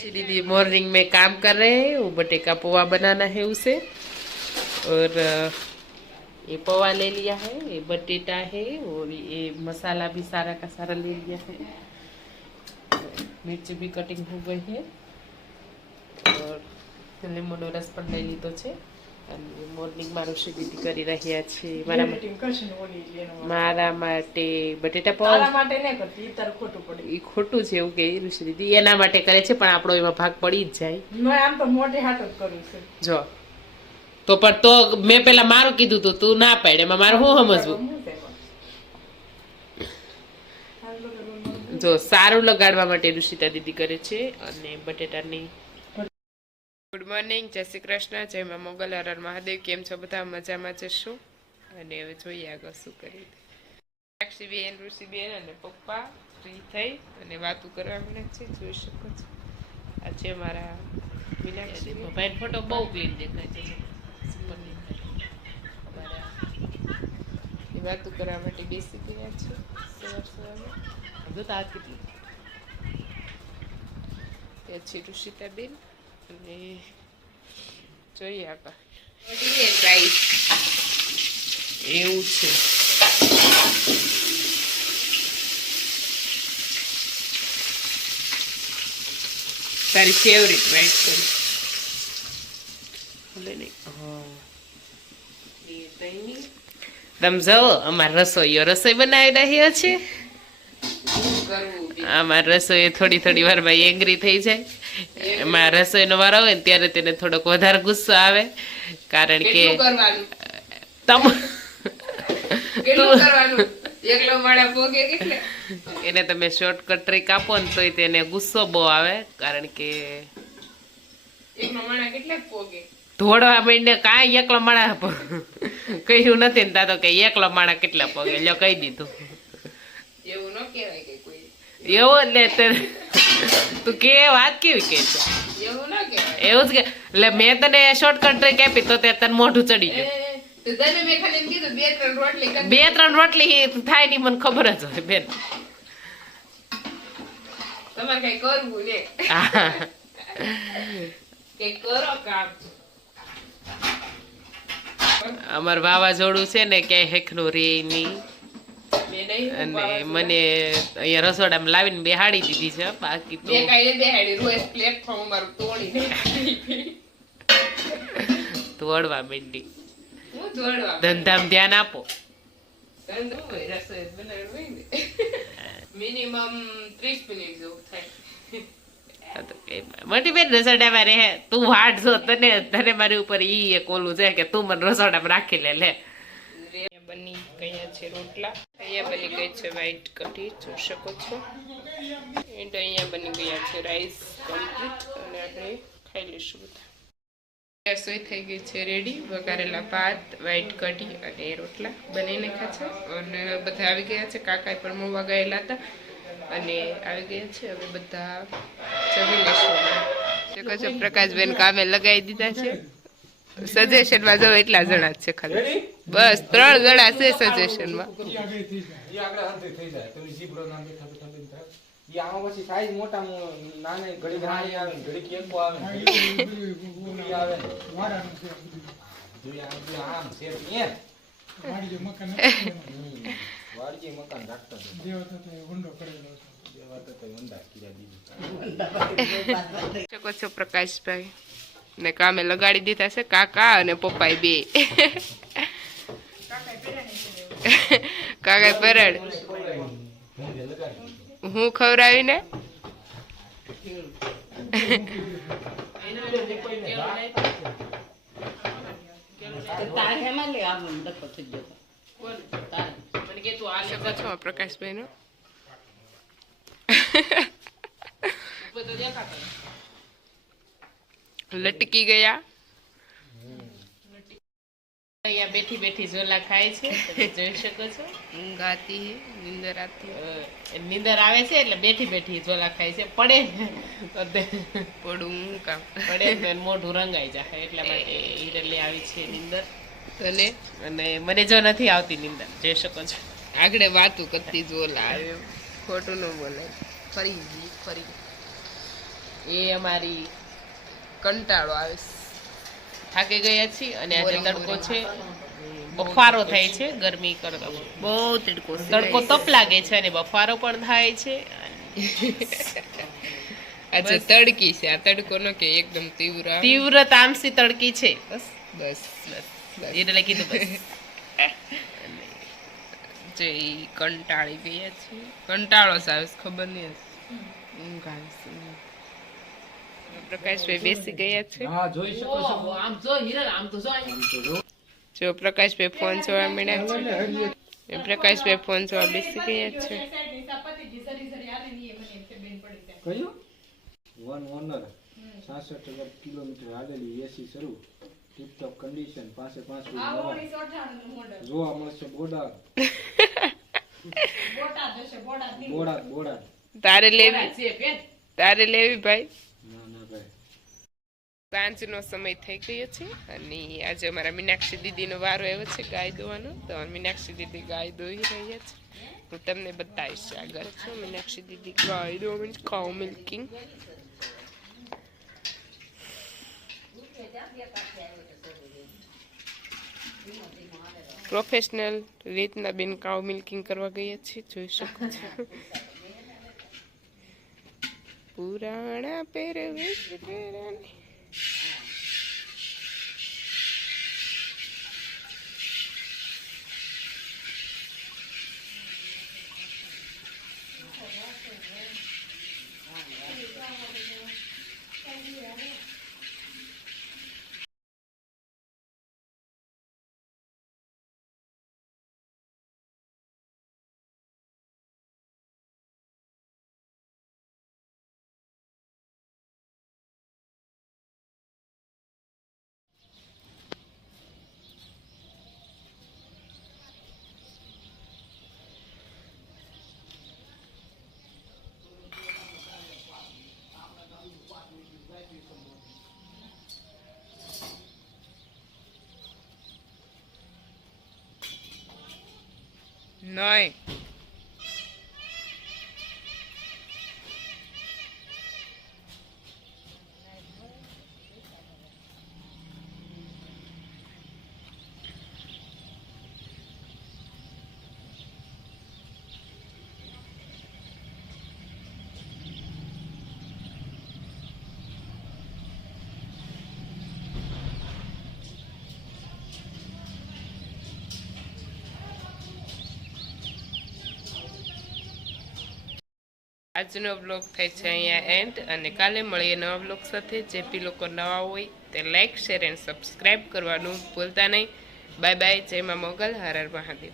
मीनाक्षी दीदी मॉर्निंग में काम कर रहे हैं वो बटे का पोहा बनाना है उसे और अ, ये पोहा ले लिया है ये बटेटा है और ये मसाला भी सारा का सारा ले लिया है मिर्च भी कटिंग हो गई है और લીંબુનો રસ પણ લઈ લીધો છે અને મોર્નિંગમાં ઋષિ દીદી કરી રહ્યા છે. મારા. મારા માટે બટેટા પોવા માટે નહીં કરતી તારે ખોટું પડે. એ ખોટું છે એવું કે ઋષિ દીદી એના માટે કરે છે પણ આપણો એમાં ભાગ પડી જ જાય. આમ તો મોટે હાથ જ કરું છે. જો. તો પણ તો મેં પેલા મારું કીધું તું તું ના પાડે એમાં મારે શું સમજવું? જો સારું લગાડવા માટે ઋષિતા દીદી કરે છે અને બટેટાની ગુડ મોર્નિંગ જય શ્રી કૃષ્ણ જય મા મોગલ હર હર મહાદેવ કેમ છો બધા? મજામાં જશો અને હવે જોઈએ આગળ શું કરી સાક્ષીબેન ઋષિબેન અને પપ્પા ફ્રી થઈ અને વાતો કરવા મળે છે જોઈ શકો છો. આ છે મારા મીનાક્ષી ફોટો બહુ ક્લીન દેખાય છે સુપર વાતો કરવા માટે બેસી ગયા છે સવાર સવારમાં. જો તાર કેટલી? પછી છે ઋષિતાબેન. અને જોઈએ આપા એવું છે. તારી ફેવરિટ વાઇટ કરી ભલે નહીં. તમે જાઓ અમાર રસોઈઓ રસોઈ બનાવી રહ્યા છે? આમાં રસોઈ થોડી થોડી વારમાં એંગ્રી થઈ જાય. એમાં રસોઈનો વારો હોય ને ત્યારે તેને થોડોક વધારે ગુસ્સો આવે. કારણ કે તમ એને તમે શોર્ટકટ ટ્રીક આપો ને તોય તેને ગુસ્સો બહુ આવે. કારણ કે ધોળવા માંડે કાંઈ એકલો માણા કહ્યું નથી ને તા તો કે એકલો માણા કેટલા પગે લ્યો કહી દીધું. એવું ન કહેવાય કે કોઈ એવો એટલે તે- તું કે વાત કેવી કે છે? એવું જ કે. એટલે મેં તને શોર્ટકટ ટ્રેક આપી તો તે તને મોઢું ચડી ગયું. બે ત્રણ રોટલી થાયની મને ખબર જ હોય બેન. અમાર વાવાઝોડું છે ને ક્યાંય હેખનું રે નહીં. અને મને અહીંયા રસોડામાં લાવીને બેહાડી દીધી છે બાકી તો બે કાંઈ બેહાડી રોજ પ્લેટફોર્મ મારું તોડી નાખી. દોડવા માંડી. હું દોડવા ધંધામાં ધ્યાન આપો. મિનિમમ ત્રીસ મિનિટ જેવું થાય. મોટી બેન રસોડામાં રહે. તું વાટ છો તને તને મારી ઉપર ઈ એક ઓલું છે કે તું મને રસોડામાં રાખી લે લે. બની ગયા છે રોટલા. અહીંયા બની ગઈ છે વ્હાઈટ કઢી, જોઈ શકો છો. એન્ડ અહીંયા બની ગયા છે રાઈસ કમ્પ્લીટ અને આપણે ખાઈ લઈશું બધા. રસોઈ થઈ ગઈ છે રેડી વઘારેલા ભાત વ્હાઈટ કઢી અને રોટલા બનાવીને નાખ્યા અને બધા આવી ગયા છે. કાકા પણ મોવા ગયેલા હતા. અને આવી ગયા છે. હવે બધા જમી લેશું પ્રકાશબેન કામે લગાવી દીધા છે. સજેશનમાં જો એટલા જણા જ છે ખાલી બસ ત્રણ જણા છે સજેશનમાં ઈ આગળ હંતે થઈ જાય તમે જીબ્રો નામ દેખાતો ખાલી થાય ઈ આમાં પછી સાઈઝ મોટા મો- નાની ઘડી નાની આવે ને ઘડી કેકો આવે ને ઘડી ઈ આવે ને. જોઈએ આમ જોઈએ આમ છે એમ. હમ. વાડીએ મકાન રાખતા હતા. બે વાત તો વંદા કીધા દીધી. શકો છો પ્રકાશભાઈ ને કામે લગાડી દીધા છે કાકા અને પપ્પાએ બે. કાકા પરડ. હું ખવડાવીને? પ્રકાશભાઈ નો લટકી ગયા. અહીંયા બેઠી બેઠી ઝોલા ખાય છે. તમે જોઈ શકો છો. ઊંઘ આતી નીંદર આતી. નીંદર આવે છે એટલે બેઠી બેઠી ઝોલા ખાય છે. પડે. પડું હું કામ. પડે મોઢું રંગાઈ જાય એટલા માટે હિરલી આવી છે નીંદર. તને અને મને જો નથી આવતી નીંદર. જોઈ શકો છો. આગળ વાતું કરતી ઝોલા આવ્યો ખોટું ન બોલાય. ફરી ફરી. એ અમારી કંટાળો આવે. થાકી ગયા છીએ અને આજે તડકો છે. બફારો થાય છે ગરમી કરતા બહુ તડકો તડકો તપ લાગે છે અને બફારો પણ થાય છે. આજે. તડકી છે. આ તડકો નો કે એકદમ તીવ્ર તીવ્ર તામસી તડકી છે. બસ. બસ. બસ. એટલે કીધું બસ. જે કંટાળી ગયા છે કંટાળો જ ખબર નહીં. ઊંઘ આવે. પ્રકાશભાઈ બેસી ગયા છે હા જોઈ શકો છો આમ જો હિરલ આમ તો જો આમ તો જો. જો પ્રકાશભાઈ ફોન જોવા મળ્યા છે એટલે હરિયે એ પ્રકાશભાઈ ફોન જોવા બેસી ગયા છે કયું વન ઓનર સાસઠ હજાર કિલોમીટર હાલેલી એસી શરૂ ટીપટોપ કન્ડિશન પાસે પાંચ ફૂટ નવા. જોવા મળશે બોડાદ બોડાદ બોડાદ તારે લેવી છે બેન તારે લેવી ભાઈ ના ના ભાઈ સાંજનો સમય થઈ ગયો છે અને આજે અમારા મીનાક્ષી દીદીનો વારો આવ્યો છે ગાય દોવાનો તો મીનાક્ષી દીદી ગાય દોઈ રહ્યા છે. હું તમને બતાવીશ આગળ. છું મીનાક્ષી દીદી ગાય દો મીન્સ કાઉ મિલ્કિંગ પ્રોફેશનલ રીતના બેન કાઉ મિલ્કિંગ કરવા ગયા છે, જોઈ શકો છો. પુરાણા પહેરવેશ પહેરાને. નહીં. આજનો બ્લોગ થાય છે અહીંયા એન્ડ અને કાલે મળીએ નવા બ્લોગ સાથે. જે બી લોકો નવા હોય તે લાઇક શેર એન્ડ સબસ્ક્રાઈબ કરવાનું ભૂલતા નહીં. બાય બાય જય મા મોગલ. હરર હર મહાદેવ.